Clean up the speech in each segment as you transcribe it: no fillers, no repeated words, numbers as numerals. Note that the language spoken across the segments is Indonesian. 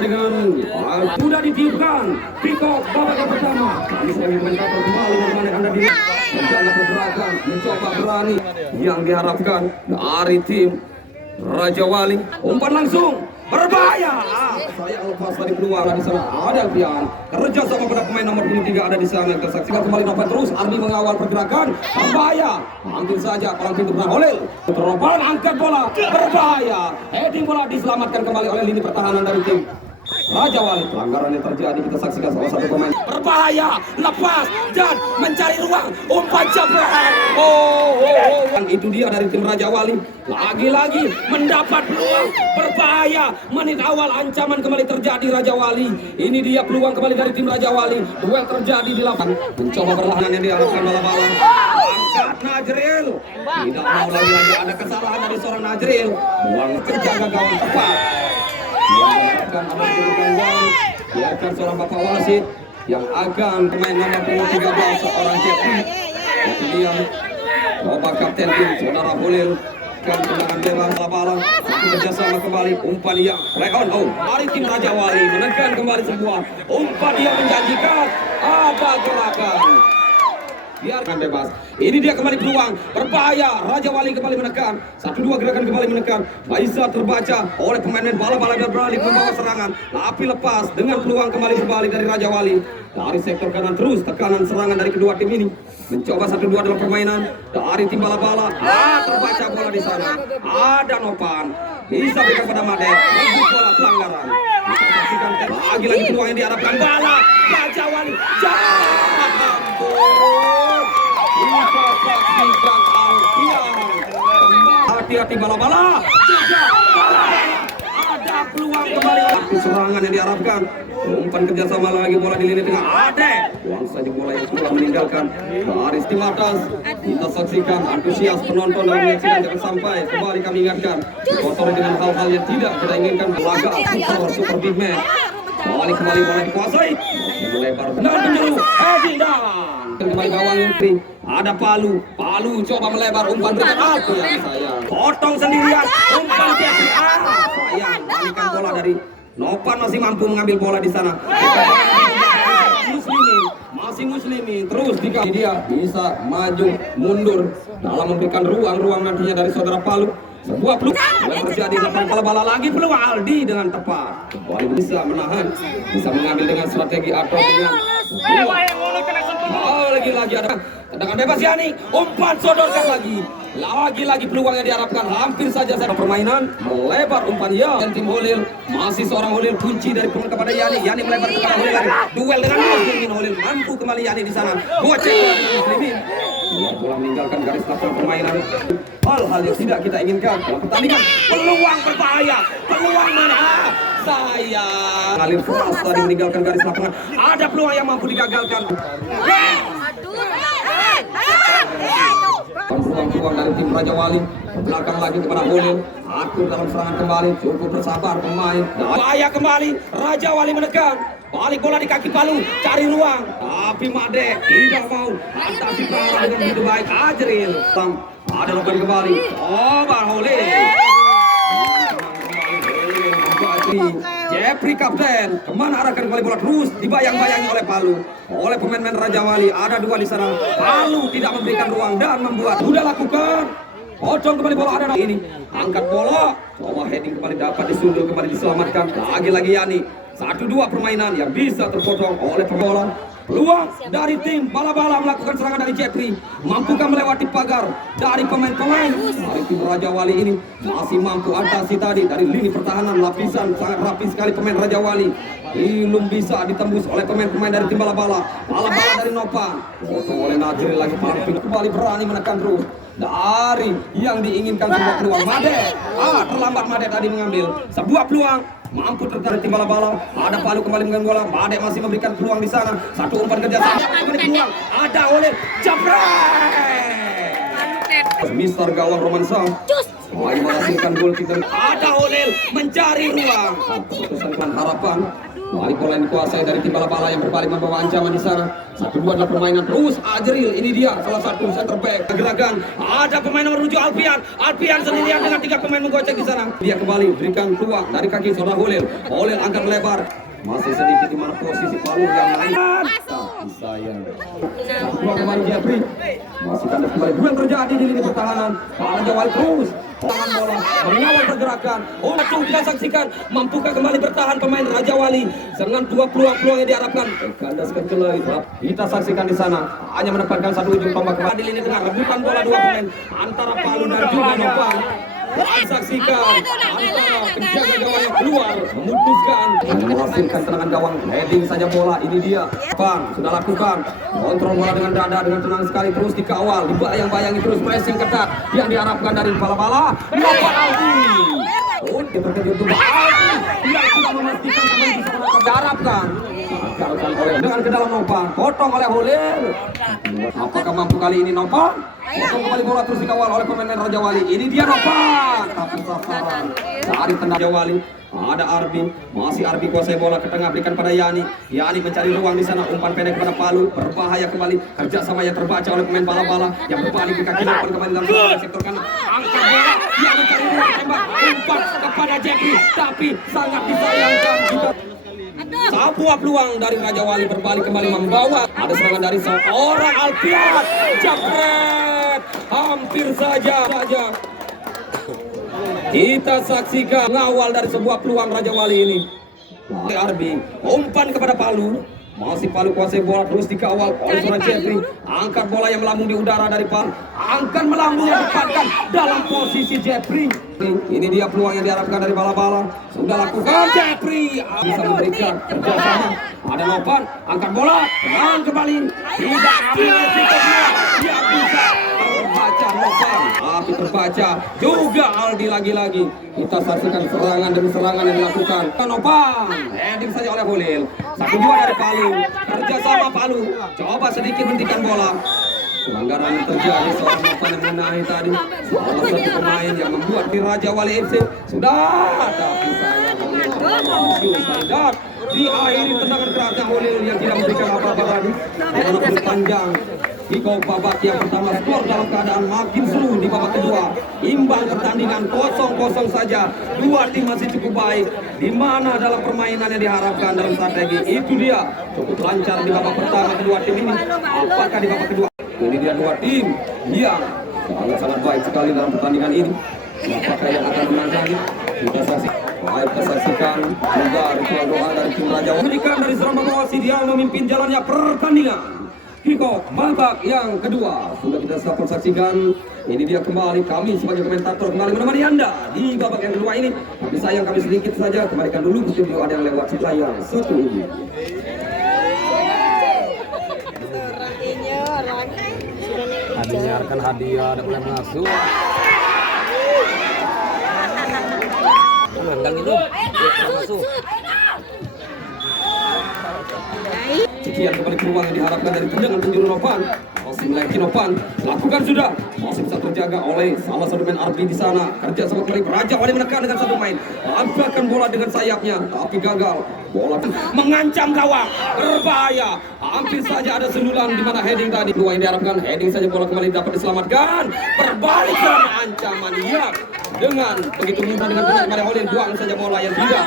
dengan sudah ditiupkan kick off babak yang pertama. Kami sedang komentator kembali bagaimana Anda di menjaga pergerakan, mencoba berani yang diharapkan dari tim Raja Wali. Umpan langsung berbahaya. Saya lepas dari peluang di sana. Ada Alfian kerja sama pada pemain nomor 23 ada di sana. Kita saksikan kembali dapat terus Ardi mengawal pergerakan. Berbahaya. Hampir saja palang pintu pernah Holil. Terobosan angkat bola berbahaya. Heading bola diselamatkan kembali oleh lini pertahanan dari tim Raja Wali. Pelanggaran yang terjadi kita saksikan salah satu pemain berbahaya, lepas dan mencari ruang. Umpan jebret. Itu dia dari tim Raja Wali. Lagi-lagi mendapat peluang berbahaya. Menit awal ancaman kembali terjadi Raja Wali. Ini dia peluang kembali dari tim Raja Wali. Duel terjadi di lapangan. Mencoba berlahan yang diharapkan bala-bala. Angkat Najril. Tidak mau lagi ada kesalahan dari seorang Najril. Buang penjaga gawang tepat. Biarkan ada kedudukan gol. Biarkan seorang bapak wasit yang akan pemain nomor 13 seorang Jeffrey. Itu dia Bapak Kapten tim saudara Holil. Kan tendangan bebas bala kerjasama kembali umpan yang play on. Dari tim Raja Wali menekan kembali sebuah umpan yang menjanjikan. Ada gerakan biarkan bebas. Ini dia kembali peluang berbahaya. Raja Wali kembali menekan. 1-2 gerakan kembali menekan. Bisa terbaca oleh pemain bala-bala dan berbalik membawa serangan. Tapi lepas dengan peluang kembali berbalik dari Raja Wali. Dari sektor kanan terus tekanan serangan dari kedua tim ini. Mencoba 1-2 dalam permainan dari tim bala-bala. Terbaca bola di sana. Ada Nopan. Bisa berikan pada Made. Rebut bola pelanggaran. Bisa saksikan lagi-lagi peluang yang diharapkan bala. Raja Wali. Bisa saksikan Alfian. Hati-hati bala-bala. Ada peluang kembali. Serangan yang diharapkan. Umpan kerjasama lagi bola di lini tengah. Ade. Buang saja bola yang sudah meninggalkan. Garis tim atas. Kita saksikan antusias penonton dalam menyaksikan jangan sampai. Kembali kami ingatkan. Kotori dengan hal-hal yang tidak kita inginkan. Laga super big match. Kembali bola dikuasai. Melebar benar penjuru. Tidak. Kembali gawang Yuri. Ada Palu coba melebar umpan berikan aku yang saya potong sendirian umpan Jeffrey sayang balikan bola dari Nopan masih mampu mengambil bola di sana. Muslimin terus dikasih dia bisa maju mundur dalam memberikan ruang nantinya dari saudara Palu. Sebuah peluang yang terjadi dalam bala-bala lagi peluang Aldi dengan tepat. Wali bisa menahan, bisa mengambil dengan strategi atau dengan lagi ada tendangan bebas Yani, umpan sodorkan lagi peluang yang diharapkan hampir saja permainan melebar umpan ya. Dan tim Holil masih seorang Holil kunci dari pemain kepada Yani melebar kepada Holil lagi duel dengan Muslimin. Holil mampu kembali Yani di sana gocek Muslimin. Bola meninggalkan garis lapangan permainan. Hal-hal yang tidak kita inginkan dalam pertandingan. Peluang berbahaya. Peluang mana? Sayang. Ngalir keras tadi meninggalkan garis lapangan. Ada peluang yang mampu digagalkan. Peluang dari tim Raja Wali. Belakang lagi kepada Holil. Atur dalam serangan kembali. Cukup bersabar pemain. Bahaya kembali. Raja Wali menekan. Balik bola di kaki Palu, cari ruang. Tapi Made tidak mau. Atasi perlawanan dengan begitu baik. Ajril. Ada Nopan kembali. Holil. Jeffrey Kapten. Kemana arahkan kembali bola terus dibayang-bayangi oleh Palu. Oleh pemain Raja Wali. Ada dua di sana. Palu tidak memberikan ruang dan membuat. Sudah lakukan. Pocong kembali bola ada ini. Angkat bola. Coba heading kembali dapat disundul kembali diselamatkan. Lagi-lagi Yani. 1-2 permainan yang bisa terpotong oleh pembola. Peluang dari tim bala-bala melakukan serangan dari Jeffrey. Mampukah melewati pagar dari pemain-pemain dari tim Raja Wali ini. Masih mampu atasi tadi dari lini pertahanan lapisan sangat rapi sekali pemain Raja Wali. Belum bisa ditembus oleh pemain-pemain dari tim bala-bala. Bala-bala dari Nopan. Potong oleh Najril lagi kembali berani menekan terus. Dari yang diinginkan sebuah peluang Made. Terlambat Made tadi mengambil sebuah peluang. Mampu tertarik tim bala-bala. Ada Palu kembali dengan bola. Made masih memberikan peluang di sana. Satu umpan kerjasama. Peluang. Ada oleh Jabret. Mister gawang Roman Sang. Wahyu menghasilkan gol kita. Ada Holil mencari ruang. Keputusan Klan Harapan. Wahyu bola yang dikuasai dari tim bala-bala yang berbalik membawa ancaman di sana. 1-2 adalah permainan terus. Ajril, ini dia salah satu center back. Gerakan. Ada pemain nomor 7 Alpian. Alpian sendirian dengan 3 pemain menggocek di sana. Dia kembali berikan peluang dari kaki saudara Holil. Holil angkat melebar. Masih sedikit di mana posisi Palu yang lain. Sayang. Kembali Jeffrey. Masih kandas kembali. Dua yang terjadi di lini pertahanan. Raja Wali terus tangan bola mengawal pergerakan. Oh, kita saksikan mampukah kembali bertahan pemain Raja Wali dengan 2 peluang-peluang yang diharapkan. Kandaskan ke leher. Kita saksikan di sana hanya mendapatkan 1 ujung tombak kembali di lini tengah. Rebutan bola 2 pemain antara Palu dan juga Nopang. Saksikan antara penjaga gawang yang keluar memutuskan menghasilkan tendangan gawang, heading saja bola. Ini dia Pan sudah lakukan kontrol bola dengan dada dengan tenang sekali, terus dikawal, dibayang-bayangi terus pressing ketat yang diharapkan dari bala-bala. Nopang Aldi terkejut tuh yang sudah memastikan pemain bisa menangkap diharapkan oleh dengan ke dalam Nopang, potong oleh Holil. Apakah mampu kali ini Nopang? Potong kembali bola terus dikawal oleh pemain Raja Wali. Ini dia Nopang, tapi sasaran dari tendang Raja Wali. Ada Arbi, masih Arbi kuasai bola ke tengah, berikan pada Yani. Yani mencari ruang di sana, umpan pendek kepada Palu, berbahaya kembali. Kerjasama yang terbaca oleh pemain bala-bala yang berbalik di kaki depan kembali dalam sektor kanan. Angkat bola, yang mencari ruang tembak, umpan kepada Jeffrey, tapi sangat disayangkan juga. Sebuah peluang dari Raja Wali berbalik kembali membawa. Ada serangan dari seorang Alpian. Jepret, hampir saja. Kita saksikan ngawal dari sebuah peluang Raja Wali ini. Arbi, umpan kepada Palu. Masih Palu kuasai bola terus dikawal oleh seorang Jeffrey. Angkat bola yang melambung di udara dari Palu. Angkat melambung yang ditempatkan dalam posisi Jeffrey. Ini dia peluang yang diharapkan dari bala-bala. Sudah lakukan Jeffrey. Bisa memberikan kerjasama. Ada Nopan, angkat bola, tenang kembali. Tidak ambil resikonya. Dia bisa terbaca Nopan. Tapi terbaca juga Aldi lagi-lagi. Kita saksikan serangan demi serangan yang dilakukan. Nopan, heading saja oleh Holil. 1-2 dari Palu. Kerjasama Palu. Coba sedikit hentikan bola. Pelanggaran yang terjadi, seorang Nopan yang menahi tadi. Salah satu pemain yang membuat di Raja Wali FC sudah tapi sayang dan diakhiri tendangan kerasnya Holil yang tidak memberikan apa-apa tadi. Walaupun panjang Iko babak yang pertama, skor dalam keadaan makin seru di babak kedua. Imbang pertandingan 0-0 saja. Dua tim masih cukup baik. Di mana dalam permainan yang diharapkan dalam strategi itu dia cukup lancar di babak pertama kedua tim ini. Apakah di babak kedua? Ini dia 2 tim yang sangat baik sekali dalam pertandingan ini. Apakah yang akan menang lagi? Kita saksikan juga ritual doa dari tim Raja Wali. Berikan dari Seramba Bawasi dia memimpin jalannya pertandingan. Kick-off babak yang kedua sudah kita saksikan. Ini dia kembali kami sebagai komentator kembali menemani Anda di babak yang kedua ini. Tapi sayang kami sedikit saja kembalikan dulu ke studio, ada yang lewat layar satu ini. Menyiarkan hadiah ada yang masuk. Mandang itu masuk. Sekian kembali peluang yang diharapkan dari tendangan penjuru Nopan. Masih melewati Nopan, lakukan sudah. Masih bisa terjaga oleh salah satu main Arbi di sana. Kerja sama kembali Raja Wali menekan dengan satu main. Angkatkan bola dengan sayapnya, tapi gagal. Bola mengancam gawang, berbahaya. Hampir saja ada sundulan di mana heading tadi. Dua yang diharapkan, heading saja bola kembali dapat diselamatkan. Berbalik karena ancaman ya. Dengan begitu mudah dengan benar kepada Holil, buang saja bola yang tidak.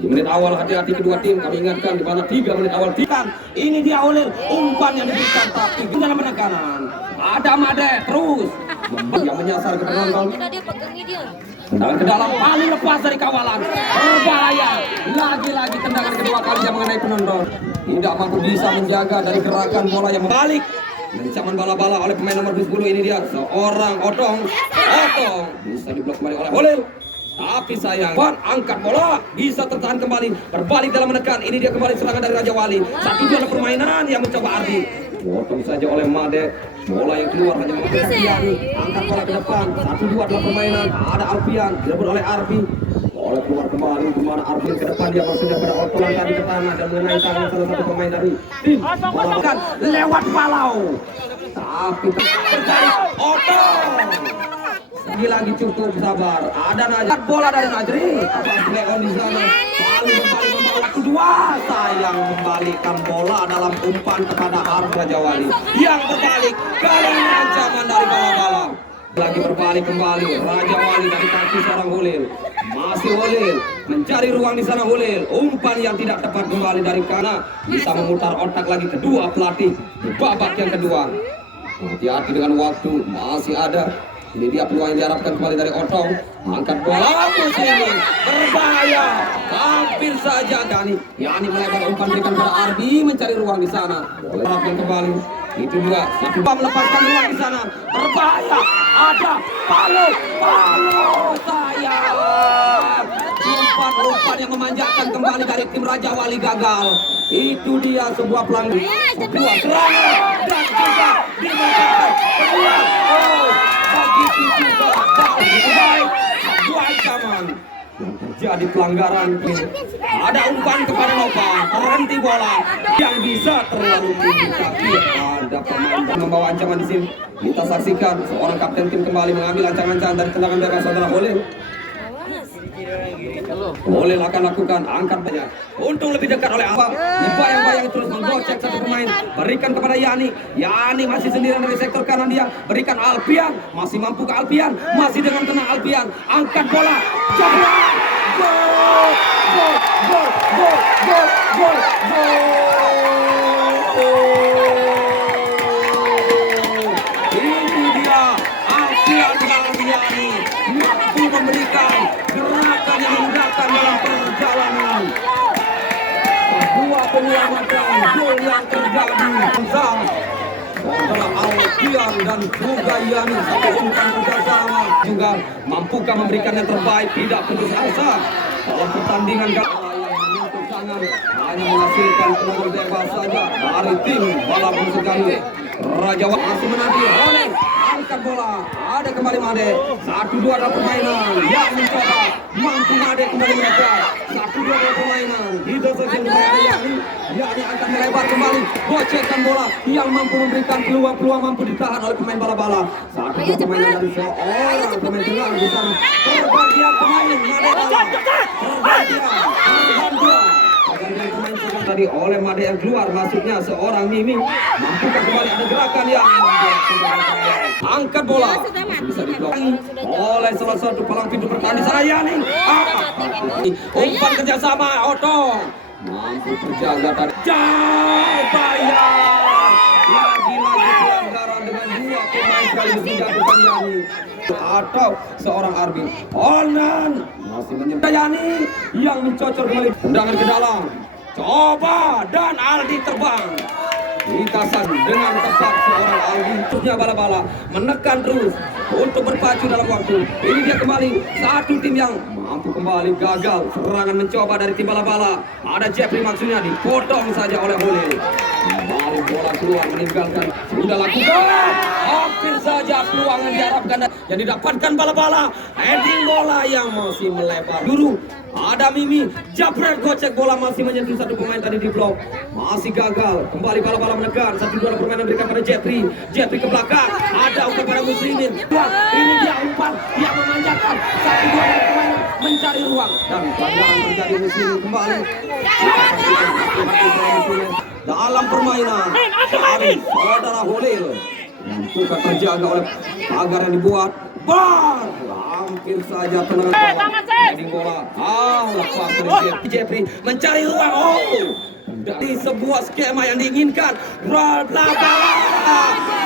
Di menit awal hati-hati kedua tim kami ingatkan di mana 3 menit awal Titan. Ini dia Holil, umpan yang diberikan tapi dalam penekanan. Ada Made terus yang menyasar ke penonton. Tendangan ke dalam, Palu lepas dari kawalan. Berbahaya. Lagi-lagi tendangan kedua kali yang mengenai penonton. Tidak mampu bisa menjaga dari gerakan bola yang membalik. Ancaman bala-bala oleh pemain nomor 10 ini dia seorang Otong bisa diblok kembali oleh Holil. Tapi sayang, Pan angkat bola bisa tertahan kembali, berbalik dalam menekan. Ini dia kembali serangan dari Raja Wali. 1-2 permainan yang mencoba Ardi. Potong saja oleh Made. Bola yang keluar hanya Alpian. Angkat bola ke depan. 1-2 adalah permainan. Ada Alpian direbut oleh Arbi. Bola keluar kembali kemana Arbi ke depan, dia maksudnya pada Otong tadi ke tanah dan mengenai tangan salah satu pemain dari tim. Bola lewat Palau. Tapi terjadi Otong. lagi cukup sabar. Ada Najri, bola dari Najri. Leon di sana. Lalu kembali membawa kedua. Sayang membalikkan bola dalam umpan kepada Raja Wali. Yang berbalik kali ini ancaman dari bala-bala. Lagi berbalik kembali Raja Wali dari kaki seorang Holil. Masih Holil mencari ruang di sana Holil. Umpan yang tidak tepat kembali dari kanan. Bisa memutar otak lagi kedua pelatih di babak yang kedua. Hati-hati dengan waktu, masih ada. Ini dia peluang yang diharapkan kembali dari Otong. Angkat bola ini berbahaya. Hampir saja Yani melebar umpan berikan kepada Arbi mencari ruang di sana. Boleh harapkan kembali. Itu juga tapi melepaskan ruang di sana. Berbahaya. Ada Palu sayang. Umpan yang memanjakan kembali dari tim Raja Wali gagal. Itu dia sebuah pelanggaran. Sebuah serangan dan juga dimenangkan. Begitu juga baik. Dua ancaman yang terjadi pelanggaran. Ada umpan kepada Nova, berhenti bola yang bisa terlalu tinggi, tapi ada pemain yang membawa ancaman di sini. Kita saksikan seorang kapten tim kembali mengambil ancaman-ancaman dari tendangan bebas saudara Holil. Holil akan lakukan angkat banyak untuk lebih dekat oleh apa? Bayang-bayang terus menggocek satu pemain, berikan kepada Yani masih sendirian dari sektor kanan dia, berikan Alpian, masih mampu ke Alpian, masih dengan tenang Alpian, angkat bola, jebret, gol. Ini dia Alpian Yani mampu memberikan gerakan yang menggerakkan dalam perjalanan. Sebuah penyelamatan gol yang terjadi antara Alpian dan juga Yani, satu umpan kerjasama juga mampukah memberikan yang terbaik, tidak putus asa dalam pertandingan yang menyentuh tangan hanya menghasilkan tendangan bebas saja dari tim balap sekali. Raja Wali masih menanti oleh angkat bola, ada kembali Made. 1-2 dalam permainan yang mencoba mampu Made kembali mereka. 1-2 dalam permainan tidak saja Yani akan melebar kembali, gocekan bola yang mampu memberikan peluang mampu ditahan oleh pemain bala-bala. 1-2 permainan dari seorang pemain tengah di sana. Pergantian pemain Made tadi oleh Made yang keluar, masuknya seorang Mimi. Mampukah kembali ada gerakan yang angkat bola bisa dibloki oleh salah satu palang pintu pertahanan di sana Yani. Umpan kerjasama Otong mampu terjaga dari Bayar. Lagi-lagi pelanggaran dengan dua pemain sekaligus menjatuhkan Yani atau seorang Arbi. Onan masih menyertai Yani yang mencocor kembali tendangan ke dalam. Coba dan Aldi terbang. Lintasan dengan tepat seorang Aldi. Terusnya bala-bala menekan terus untuk berpacu dalam waktu. Ini dia kembali satu tim yang mampu kembali gagal serangan mencoba dari tim bala-bala. Ada Jeffrey maksudnya dipotong saja oleh Holil. Kembali bola keluar meninggalkan. Sudah lakukan. Hampir saja peluang yang diharapkan yang didapatkan bala-bala. Heading bola yang masih melebar. Dulu ada Mimi, jabret gocek bola masih menyentuh satu pemain tadi di blok. Masih gagal, kembali bala-bala menekan. 1-2 permainan berikan pada Jeffrey ke belakang, ada umpan pada Muslimin. Ini dia umpan yang memanjakan. 1-2 permainan mencari ruang. Dan pelanggaran terjadi Muslimin kembali. Dalam permainan, saudara Holil yang bukan terjaga oleh pagar yang dibuat. Hampir saja tendangan bola. Heading bola. Lepas dari Jeffrey mencari ruang. Dari sebuah skema yang diinginkan.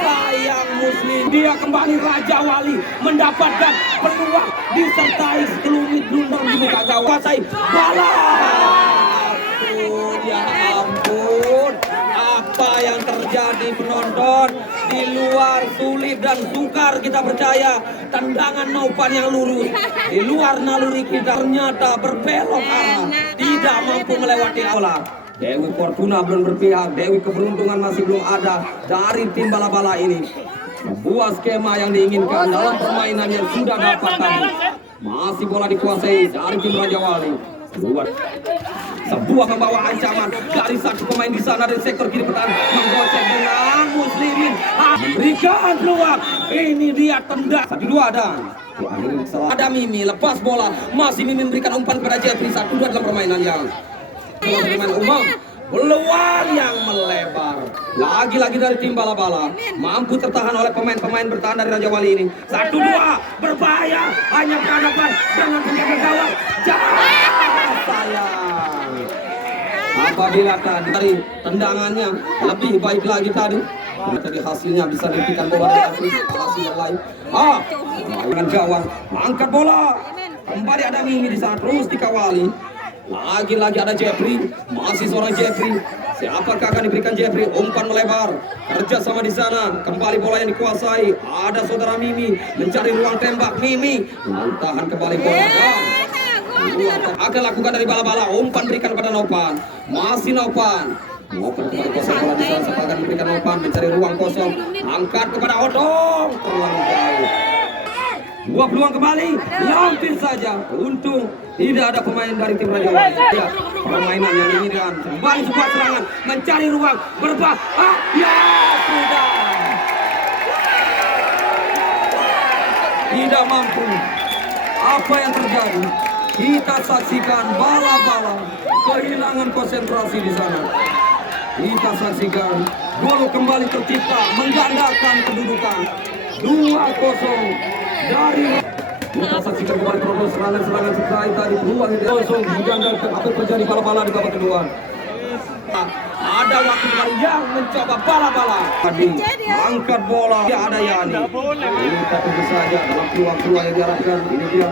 Sayang Muslim. Dia kembali Raja Wali mendapatkan peluang disertai sekelumit blunder di muka gawang. Bola. Ya ampun. Apa yang terjadi penonton? Di luar sulit dan sukar kita percaya tendangan Novan yang lurus di luar naluri kita ternyata berbelok arah, tidak mampu melewati bola. Dewi Fortuna belum berpihak, Dewi keberuntungan masih belum ada dari tim bala-bala ini. Sebuah skema yang diinginkan dalam permainan yang sudah dapat tadi. Masih bola dikuasai dari tim Raja Wali. Sebuah membawa ancaman dari satu pemain di sana dari sektor kiri pertahanan menggocek dengan Muslimin memberikan peluang. Ini dia tendang 1-2 dan Ada Mimi, lepas bola. Masih Mimi memberikan umpan kepada Jeffrey. 1-2 dalam permainan yang pemain Umam. Peluang yang melebar. Lagi-lagi dari tim bala-bala. Mampu tertahan oleh pemain-pemain bertahan dari Raja Wali ini. 1-2 berbahaya. Hanya berhadapan dengan penjaga gawang. Sayang. Apabila tadi dari tendangannya lebih baik lagi tadi. Tadi hasilnya bisa dihentikan bola dari hasil yang lain. Dengan gawang, angkat bola. Kembali ada Mimi di sana terus dikawali. Lagi-lagi ada Jeffrey, masih seorang Jeffrey. Siapakah akan diberikan Jeffrey? Umpan melebar, kerja sama di sana. Kembali bola yang dikuasai. Ada saudara Mimi mencari ruang tembak. Mimi tahan kembali bola. Akan lakukan dari bala-bala. Umpan berikan kepada Nopan. Masih Nopan. Nopan kembali kosong bola di sana. Siapa akan diberikan Nopan mencari ruang kosong. Angkat kepada Odong. Terlalu jauh. Dua peluang kembali, lampir saja. Untung tidak ada pemain dari tim Raja Wali. Ya, permainan yang diinginkan. Kembali sebuah serangan, mencari ruang, ya sudah. Tidak mampu. Apa yang terjadi? Kita saksikan bala-bala kehilangan konsentrasi di sana. Kita saksikan gol kembali tercipta, menggandakan kedudukan 2-0. Dari kita saksikan kembali proses serangan-serangan setelah tadi peluang yang langsung digandakan. Apa terjadi bala-bala di babak kedua? Ada waktu baru yang mencoba bala-bala tadi angkat bola. Ya ada Yani. Kita tunggu saja dalam peluang-peluang yang diharapkan. Ini dia.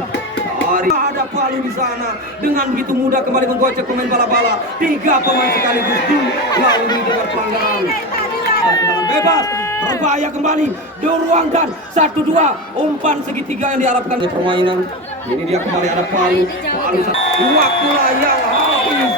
Ada Palu di sana dengan begitu mudah kembali menggocek pemain bala-bala. 3 pemain sekaligus dilalui dengan pelanggaran. Tendangan bebas. Berbahaya kembali di ruang dan 1-2 umpan segitiga yang diharapkan di permainan. Ini dia kembali ada Palu. Waktu yang habis.